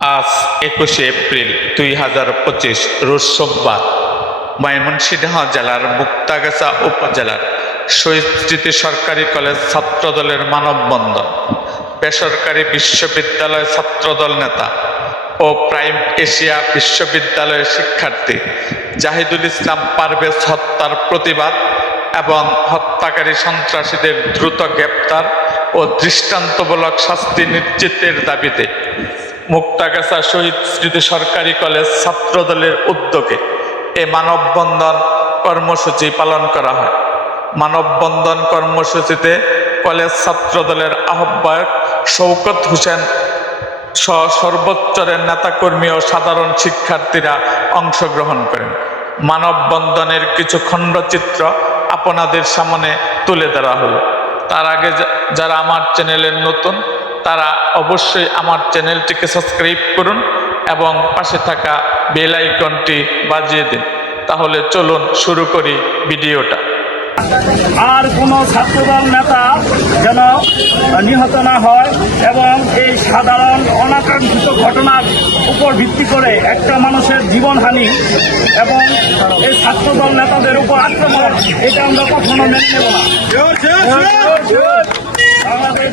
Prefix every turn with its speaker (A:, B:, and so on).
A: আজ একুশে এপ্রিল দুই হাজার পঁচিশ রোজ সোমবার ময়মনসিংহ জেলার মুক্তাগাছা উপজেলার শহীদ স্মৃতি সরকারি কলেজ ছাত্রদলের মানববন্ধন। বেসরকারি বিশ্ববিদ্যালয় ছাত্রদল নেতা ও প্রাইম এশিয়া বিশ্ববিদ্যালয়ের শিক্ষার্থী জাহিদুল ইসলাম পারভেজ হত্যার প্রতিবাদ এবং হত্যাকারী সন্ত্রাসীদের দ্রুত গ্রেপ্তার ও দৃষ্টান্তমূলক শাস্তি নিশ্চিতের দাবিতে মুক্তাগাছা শহীদ স্মৃতি সরকারি কলেজ ছাত্রদলের উদ্যোগে এ মানববন্ধন কর্মসূচি পালন করা হয়। মানববন্ধন কর্মসূচিতে কলেজ ছাত্রদলের আহ্বায়ক শৌকত হোসেন সহ সর্বোচ্চরের নেতাকর্মী ও সাধারণ শিক্ষার্থীরা অংশগ্রহণ করেন। মানববন্ধনের কিছু খণ্ডচিত্র আপনাদের সামনে তুলে ধরা হলো। তার আগে যারা আমার চ্যানেলের নতুন তারা অবশ্যই আমার চ্যানেলটিকে সাবস্ক্রাইব করুন এবং পাশে থাকা বেল আইকনটি বাজিয়ে দিন। তাহলে চলুন শুরু করি ভিডিওটা।
B: আর কোনো ছাত্রদল নেতা যেন নিহত না হয় এবং এই সাধারণ অনাকাঙ্ক্ষিত ঘটনার উপর ভিত্তি করে একটা মানুষের জীবনহানি এবং এই ছাত্রদল নেতাদের উপর আক্রমণ, এটা আমরা কখনো মেনে নেব না।